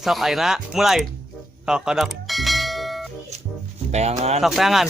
Sok ayeuna mulai. Sok kodok. Tayangan. Sok tayangan.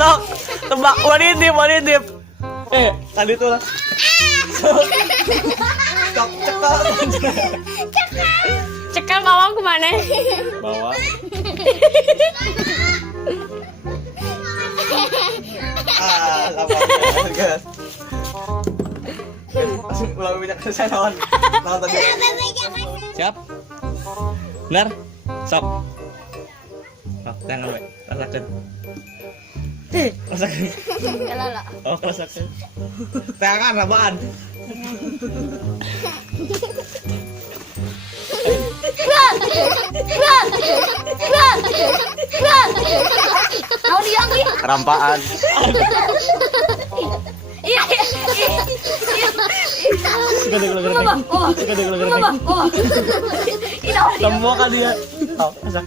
Sok tebak wadidip. Tadi tuh lah. Sok cekal. Cekal bawang kemana? Bawah. Apa? Guys. Ulang minyak saya lawan tadi. Siap? Benar? Sok. Sok, tangan we. Rasakeun. Rasakeun. Kalala. Oh, rasakeun. Tangan apaan? Rampaan. Iya. Semua kan dia. Oh, rasak.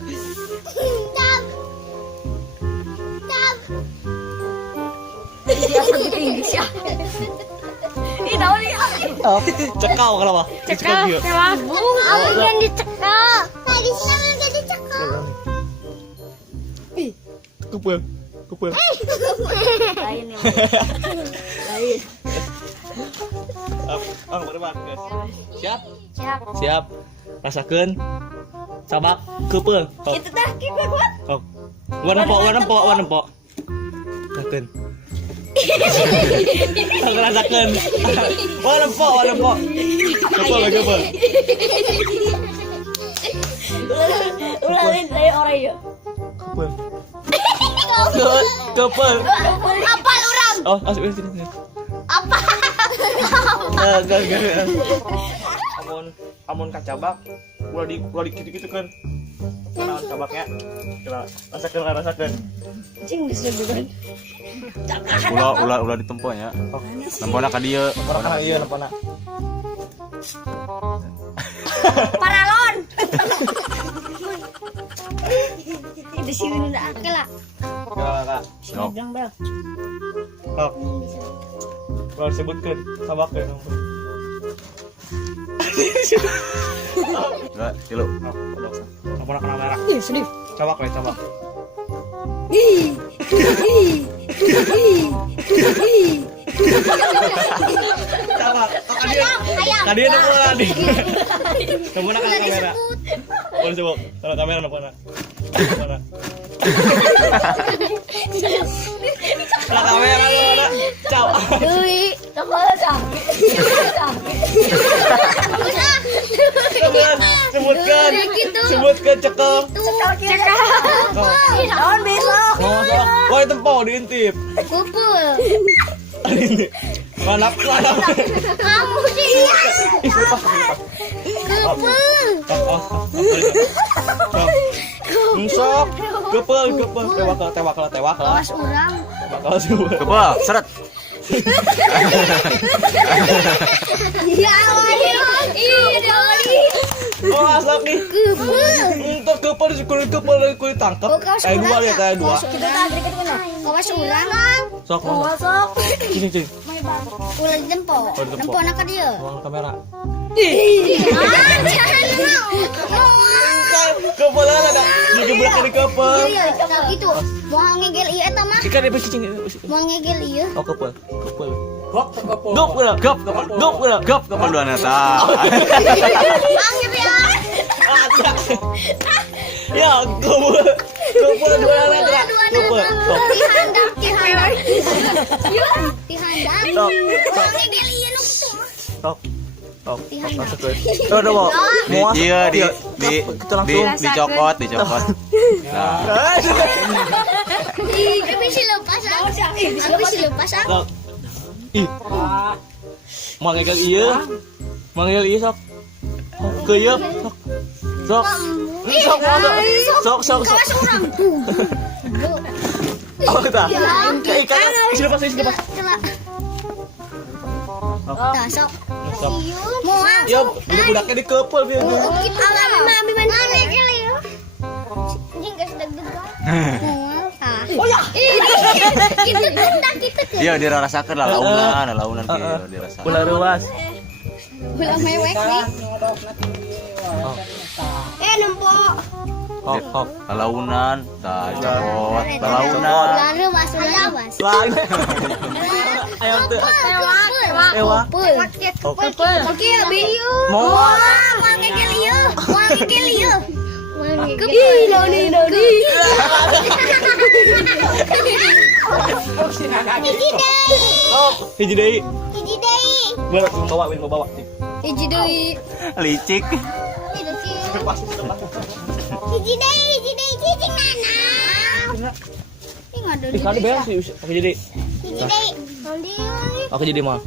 Oh, cekal kenapa? Cekal, memang. Aku yang dicekal. Tadi siapa yang dicekal? Kupul. Lain ya. Berdebat, guys. Siap? Siap. Siap. Rasakeun. Sabak keupeuh. Itu dah kita kuat. Oh. Warna empok. Rasakeun. Rasakeun. Warna empok. Keupeuh. Ulangin saya orang ya. Keupeuh. Apal orang? Oh, asik sini. Apa? Gak. Amun kacabak, ulah di gitu kan. Kenalan cabaknya. Rasakeun. Cing disebutkan. Ulah ditemponya. Nempona ka dieu. Orang ieu nampana. Paralon. Di sini udah akal lah. Kak. Sok. Bilang bel. Kak. Ulah disebutkeun sabakkeun. Enggak, tilu. Nampana kena merah. Ih, sedih. Cabak. Cabak. Tadi nemu lagi. Nampana kena kamera. Boleh coba. Kalau kamera nampana. Kena kamera mana? Cabak. Deui, kepala Sebutkan cekal. Cekal. Daun besok. Oh, itu po diintip. Kupul. Mana? Kamu sih. Lepas. Kupul. Sok. Kepel. Tewak lah. Awas orang. Bakal semua. Kepal, seret. Ya Allah. Doli. Oh, asap nih. Kupul. Untuk kulit tangkap. Kayak dua lihat kayak dua. Kita tadi kan. Awas orang. Sok. Cing. Ulah dijempol. Jempol nak dia. Ruang kamera. Jangan mau. Kepala ada. Digebrak di kepala. Iya, gitu. Mau ngegel ieu eta mah. Ikan apa cing? Mau ngegel ieu. Oh, kepala. Gop dua neta. Angin ya. Ya, kepala dua lagi. Kepala. Dihandap. Dihandap. Mau ngegel ieu nu kitu. Tok. Masuk ke. Udah mau. Iya Kita langsung dicokot. Nah. Bisa lepas ah. Sok. Ih. Mau ngegel iya sok. Ke iya sok. Sok. Kawas orang. Oh, kita. Ikan. Isi lepas. Dah sok. Sok. Moal. Ya, budaknya di kepel biar. Alam mami mana ngegel ieu. Anjing geus deg-degan. Moal tah. Gitu kan gitu. Iya dirasakan lah launan kieu dirasakan. Ulah ruas. Ulah mewek nih. Nempok. Hok. Launan, tah jabot, launan. Lalu masuk lawas. Lang. Ayo tuh. Ewa. Oke, abi. Mau. Noni. Hiji deui. Hiji deui. Bawa. Hiji deui. Licik. Hiji deui cicing nana. Ikan beres sih. Oke jadi. Hiji deui. Oke jadi mah.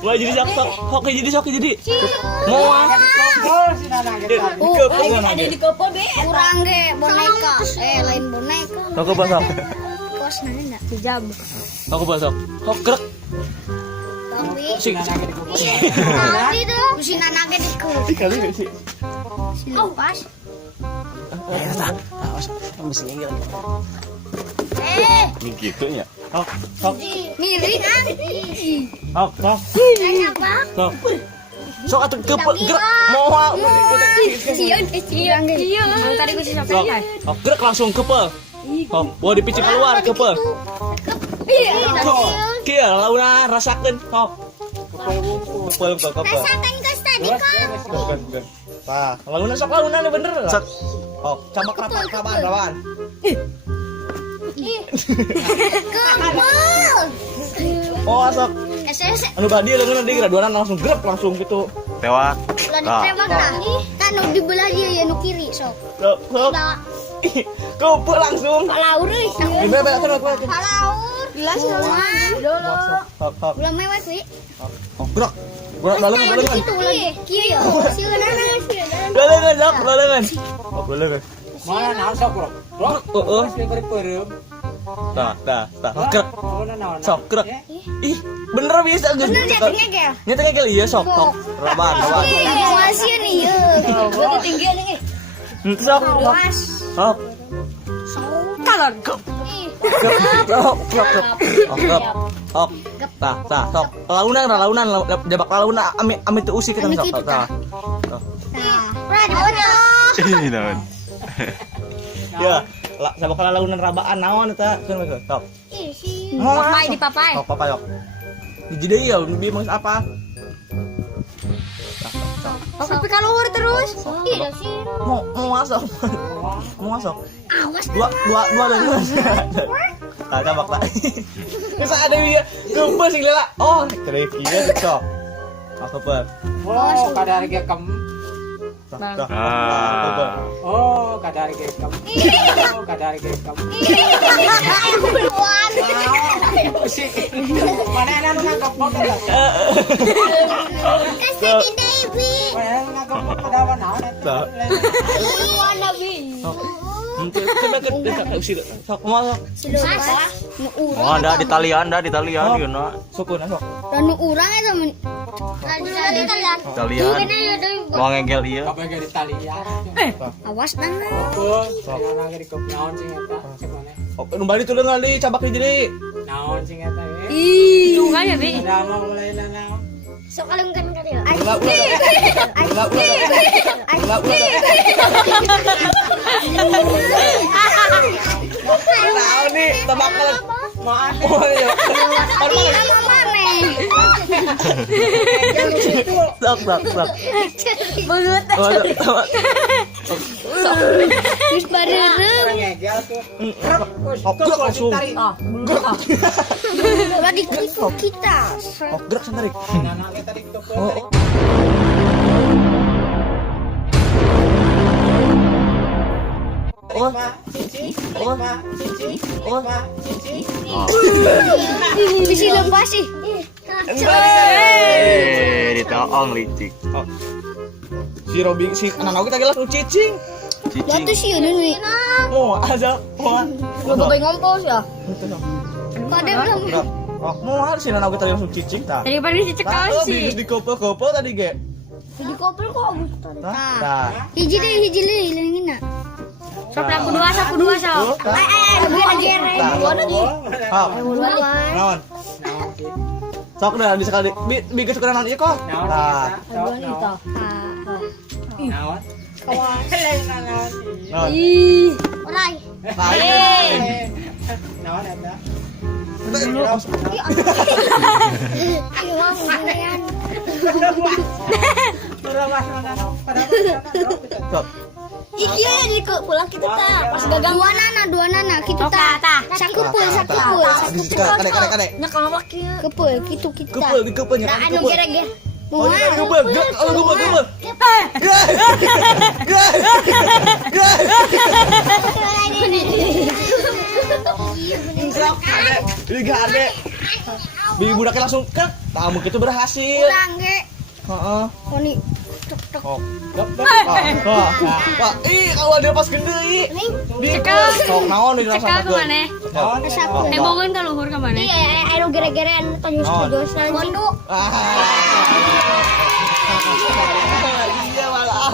Wah jadi sok jadi. Mau Ada di kopo be. Kurang ge boneka. Lain boneka. Kau basah. Kos nanya enggak? Sejam. Aku basah. Kok gerak. Sing. Tadi tuh. Kusin anaknya di kul. Kali enggak sih? Pas. Ayo tah. Awas. Mesti nginggil. Ini gitu ya. Hok. Miring kan? Hok. Kenapa? Sok. Sok atuh gerak. Mau. Cion. Yang tadi gue sih Sok. Hok gerak langsung kepel. Hok. Wah dipicik keluar kepel. Kia launa rasakeun. Hok. Kepel. Rasakan kos tadi kok. Tah, launa bener. Sok. Hok, cabak raban. Kumpul. Oh, sok. Anu badi leungeun di graduanan langsung grep langsung gitu. Tewak. Lah Tah. ditembak dah. Kan nu dibelah dia ya nu kiri sok. Sok. Udah. Kumpul langsung. Laur euy. Gimana aku. Halaur. Gelas dulu. Hok. Ulah mewek wi. Hok, gerak. Gerak dalengan. Itu ulah kiri ya. Sieunan. Dalengan. Hok, dalengan. Mana naon sok, Bro? Bro, Heeh. wis beri peureum. Tah. Gerak. Oh, naon? Sok, gerak. Ih, bener bisa geus. Nyatanya gel. Nyatanya kali iya sok. Hok. Raban. Masih nih ya. Berarti tinggi nih. Sok. Hok. Kalon. Hok. Tah, sok. Launan, jabak launan amit teu usik kita sok. Tah. Ih, naon. Ya, jabak launan rabaan naon eta? Keun sok. Papai di papai. Hok, papai hok. Hiji deui ya, bi mangsa apa? Sampai keluar terus. Mau masuk. Awas. Dua dan ah cabak lah. Bisa ada dia kumpul sing lela. Oh, kere kieu sok. Aku per. Oh, kadar ge kem. Ah. Oh, kadar ge kem. Oh, kadar ge kem. Mana ana nu nangkep kok dah. Kasih Dewi. Mana nu nangkep kok kada naon eta. Warna bi. Kita usir. Sok mau. Oh, anda di talian ieu na. Sukun sok. Dan urang eta mun. Tadi kalian. Talian. Mau ngegel ieu. Kabeh ge di talian. Awas nang. Betul. Saya lagi di kop naon sing eta. Cemane. Oh, nu bali tuh deungan di cabak di jadi. Naon sing eta ge. Ih, sungai ya bi. Ada mau mulai naon. Sok kalungkan kali. Nah, ini tebak kalau Maaf. oh iya. Sok. Belut. Wis bareureum. Ngegel tuh. Gerak langsung. Ulah diklik kita. Oh, gerak sendiri. Nana ge tadi tuh. Oh. Bisi lepas sih. Ditaong licik. Si Robin si anak kita langsung cicing. Cicing. Tuh sih ini. Oh, ada. Oh. Gobe ngompos ya. Pada belum. Oh, mau harus si anak kita langsung cicing ta. Daripada dicekal Oh, sih. di kopo tadi ge. Di kopel kok abis tarik. Nah. Hiji deh hilangin nak. Sok lah kedua sok. Gere. Dua lagi. Naon? Naon ki? Sok dah bisa kali. Bikin suka naon ieu kok. Naon Nah. eta? Naon? Kawan. Naon? Naon? Ih, orai. Naon eta? Ayo ngomongin. Sok. Iki di pulang kita ta. Pas gagang dua nana kita ta. Sakupul. Kadek. Nya kalawak kieu. Kepul kitu kita. Kepul nya. Nah, anu gere-gere. Oh, gubel. Ini gak ada. Bibi budaknya langsung ke tamu itu berhasil. Kurang ge. Heeh. Oni Oh. Wah, kalau dia pas gede sok naon di rasa Cekal kemana? Tembongan ke luhur kemana? Iya, anu gere-gere anu tojos Mondo. Iya malah.